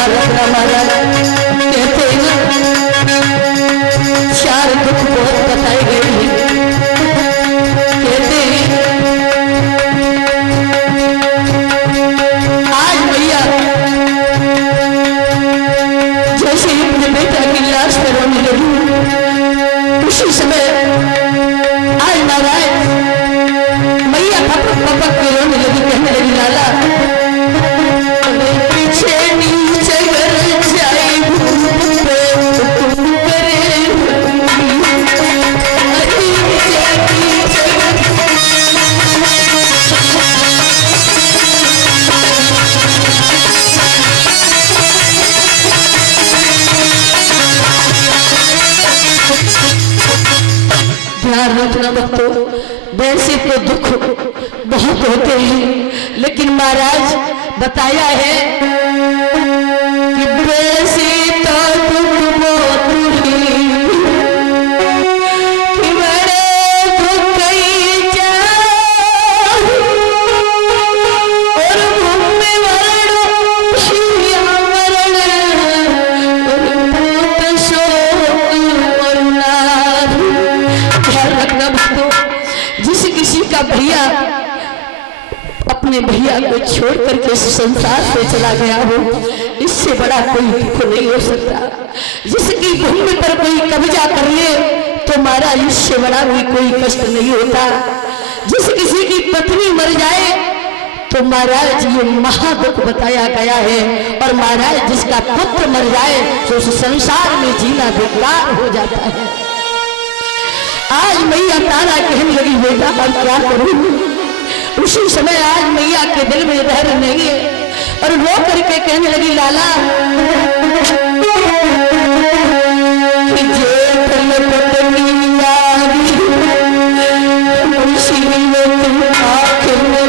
ध्यान रखना महाराज। कहते हैं चार दुख बहुत बताए गए हैं। कहते हैं आज मैया जैसे ही अपने बेटा की लाश पर रोने लगी, उसी समय आज नारायण मैया पपक के रोने लगी, कहने लगी लाला पीछे नीचे कर जाए ध्यान रखना भक्तों। वैसे तो दुख बहुत होते हैं, लेकिन महाराज बताया है कि वैसे तो दुख बहुत ही कि बड़े दुख कई जाए और घूमे वरण शिया वरण और भूत शोक और नार। ध्यान रखना भक्तों, जिस किसी का भैया अपने भैया को छोड़ करके इस संसार से चला गया हो, इससे बड़ा कोई दुख नहीं हो सकता। जिसकी भूमि पर कोई कब्जा कर ले तो महाराज इससे बड़ा कोई कष्ट नहीं होता। जिस किसी की पत्नी मर जाए तो महाराज ये महादुख बताया गया है। और महाराज जिसका पुत्र मर जाए तो उस संसार में जीना बेकार हो जाता है। आज मैया तारा कहने लगी बेटा अब क्या करूं। उसी समय आज मैया के दिल में धैर्य नहीं है और रो करके कहने लगी लाला कि जेठ लपटनी यारी उसी में तुम आंख में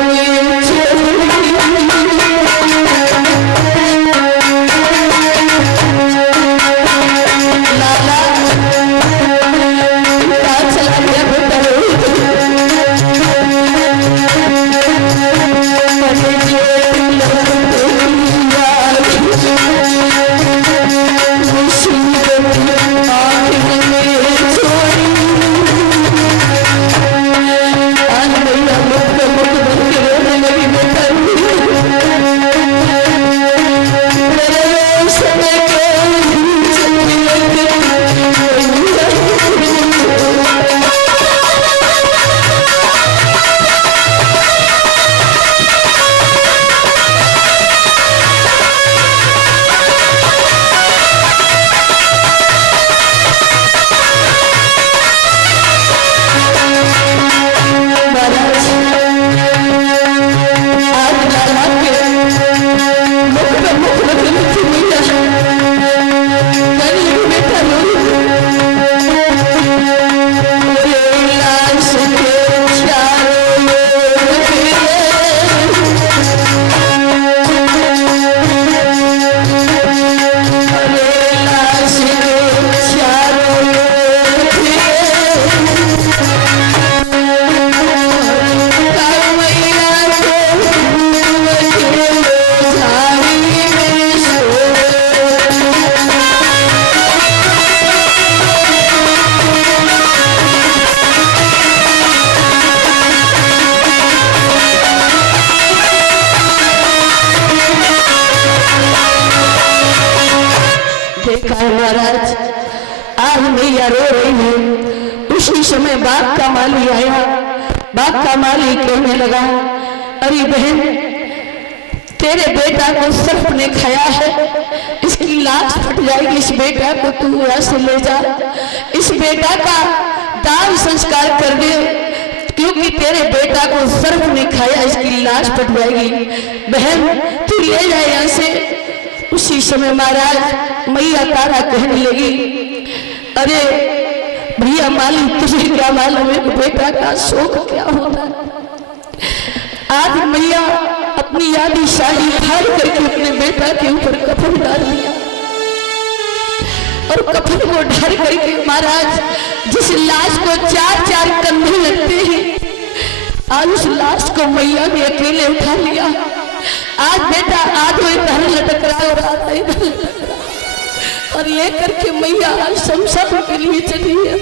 महाराज आज मैया रो रही है। उसी समय बाप का माली आया। बाप का माली कहने लगा अरे बहन तेरे बेटा को सर्प ने खाया है, इसकी लाश फट जाएगी, इस बेटा को तू यहाँ से ले जा, इस बेटा का दान संस्कार कर दे क्योंकि तेरे बेटा को सर्प ने खाया, इसकी लाश फट जाएगी। बहन तू ले जाए यहाँ से। उसी समय महाराज मैया तारा कहने लगी अरे भैया माली तुझे क्या मालूम है बेटा का शोक क्या होता है। आज मैया अपनी यादी साड़ी फाड़ करके अपने बेटा के ऊपर कफन डाल दिया और कफन को ढाल करके महाराज जिस लाश को चार चार कंधे लगते हैं आज उस लाश को मैया ने अकेले उठा लिया। आज बेटा आज वो धन लटक रहा तारा इधर और लेकर के मैया शमशान के लिए चली है।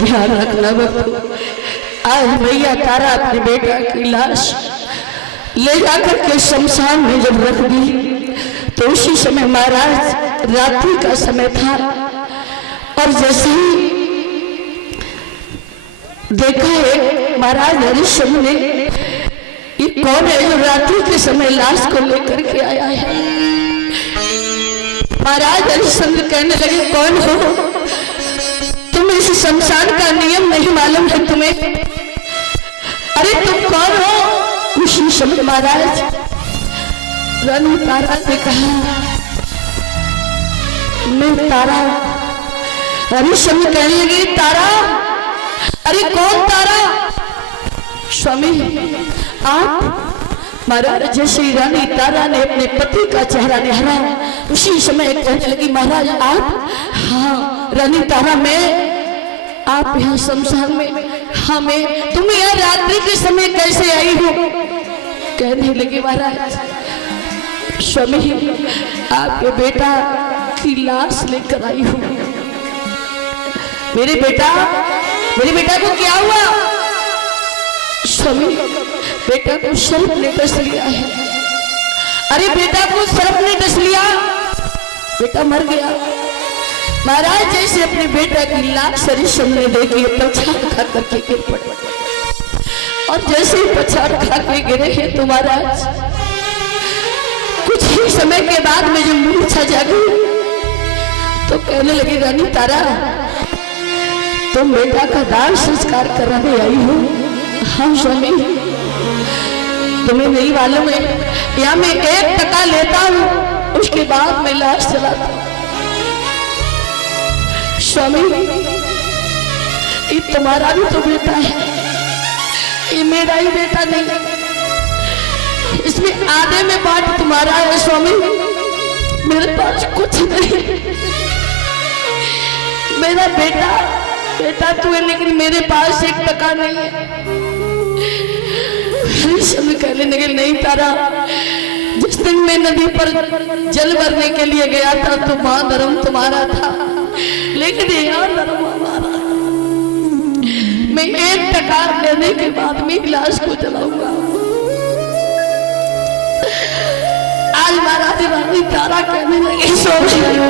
ध्यान रखना बच्चों, आज भैया तारा अपने बेटा की लाश ले जाकर के शमशान में जब रख दी तो उसी समय महाराज रात्रि का समय था और जैसे ही देखा है महाराज हरिश्चंद्र ने ये कौन है जो रात्रि के समय लाश को लेकर के आया है। महाराज हरिश्चंद्र कहने लगे कौन हो, इस शमशान का नियम नहीं मालूम है तुम्हें? अरे तुम कौन हो? उसी समय महाराज रानी तारा ने कहा मैं तारा। हरिश्चंद्र कहने लगे तारा? अरे कौन तारा? स्वामी आप? महाराज जैसे रानी तारा ने अपने पति का चेहरा निहारा उसी समय कहने लगी महाराज आप? हाँ रानी तारा मैं। आप यहाँ शमशान में? हाँ मैं। तुम यहाँ रात्रि के समय कैसे आई हो? कहने लगे महाराज स्वामी आपके बेटा की लाश लेकर आई हूँ। मेरे बेटा को क्या हुआ? स्वामी बेटा को सर्प ने डस लिया है। अरे बेटा को सर्प ने डस लिया, बेटा मर गया। महाराज जैसे अपने बेटा की लाश हरिश्चंद्र ने देखी पछाड़ खा करके गिर पड़े और जैसे ही पछाड़ खा के गिरे हैं तो महाराज कुछ ही समय के बाद में जो मूर्छा जागी तो कहने लगी रानी तारा तुम बेटा का दान संस्कार कराने आई हो? हाँ स्वामी। तुम्हें नहीं मालूम है या मैं 1 टका लेता हूँ उसके बाद मैं लाश चलाता हूँ। स्वामी ये तुम्हारा भी तो बेटा है, ये मेरा ही बेटा नहीं, इसमें आधे में बात तुम्हारा है स्वामी, मेरे पास कुछ नहीं। मेरा बेटा तू है लेकिन मेरे पास 1 टका नहीं है। हरिश्चंद्र कहने लगे नहीं तारा, जिस दिन मैं नदी पर जल भरने के लिए गया था तो मां धर्म तुम्हारा था लेकिन यहाँ धर्म हमारा। मैं 1 टका लेने के बाद में लाश को जलाऊंगा। आज महाराज रानी तारा कहने लगे स्वामी गर्म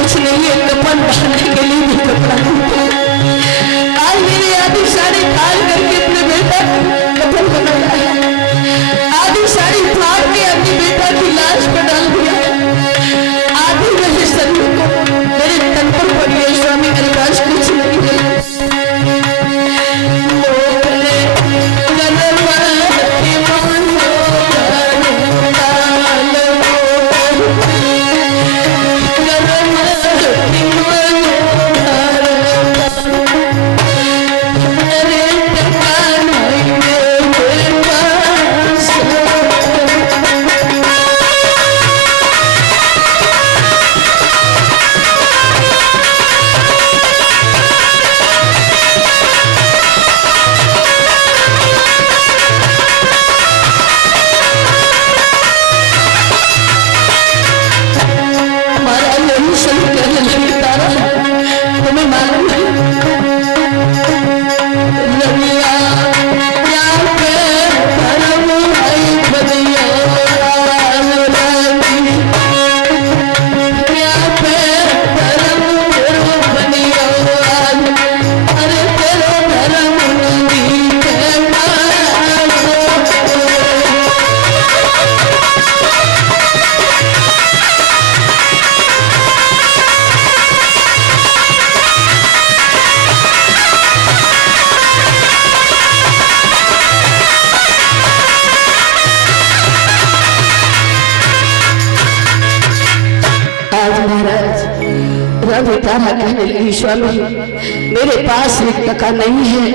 कुछ नहीं है, कपन डालने के लिए भी कपड़ा नहीं। आज मेरी आधी साड़ी फाड़ करके अपने बेटा कपन बनाया है, आधी साड़ी फाड़ के अपने बेटा की लाश पर डाल दिया है, आधी मेरे शरीर को मेरे तन पर पड़ी है। स्वामी मेरे पास कुछ नहीं है। कहने लगी, स्वामी मेरे पास एक टका नहीं है।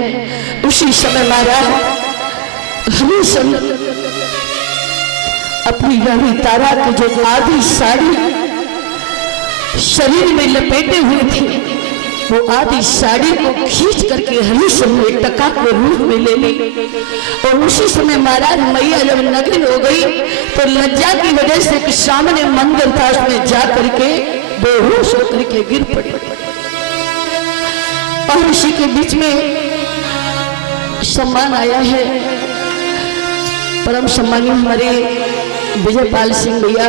उसी समय मारा हमें समय अपनी रवि तारा की जो आधी साड़ी शरीर में लपेटे हुए थी, वो आधी साड़ी को खींच करके हरी समय टका के रूप में ले ली। और उसी समय महाराज मैया जब नग्न हो गई तो लज्जा की वजह से कि सामने मंदिर था उसमें जा करके बेहोश होकर के गिर पड़ी। और इसी के बीच में सम्मान आया है, परम सम्मानीय हमारे विजयपाल सिंह भैया